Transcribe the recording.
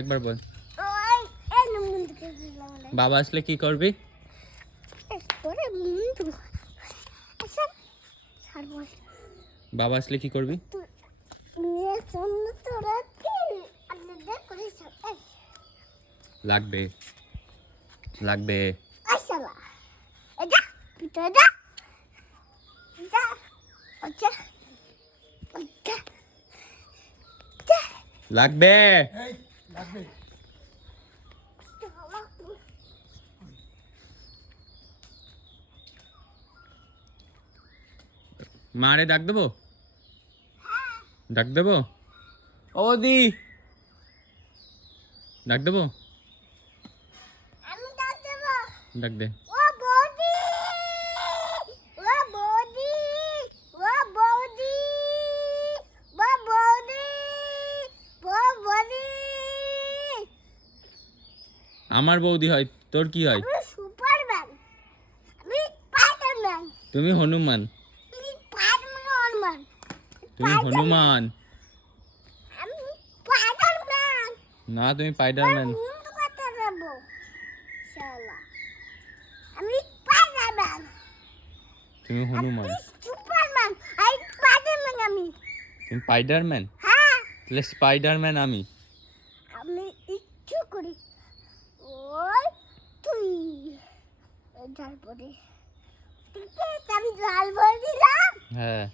একবার বল। বাবা আসলে কি করবি? বাবা আসলে কি করবি? লাগবে লাগবে লাগবে। মারে ডাক দেবো? ডাক দেবো? ও দি ডাক দেবো? ডাক দে। আমার বৌদি হয়, তোর কি হয়? তুমি হনুমান। তুমি হনুমান না, তুমি স্পাইডারম্যান। তুমি হনুমান। তুমি স্পাইডারম্যান? তাহলে স্পাইডারম্যান আমি। ইচ্ছু করি ওই তুই জল পড়ে, ঠিক আছে? আমি জল ভরে দিলাম। হ্যাঁ।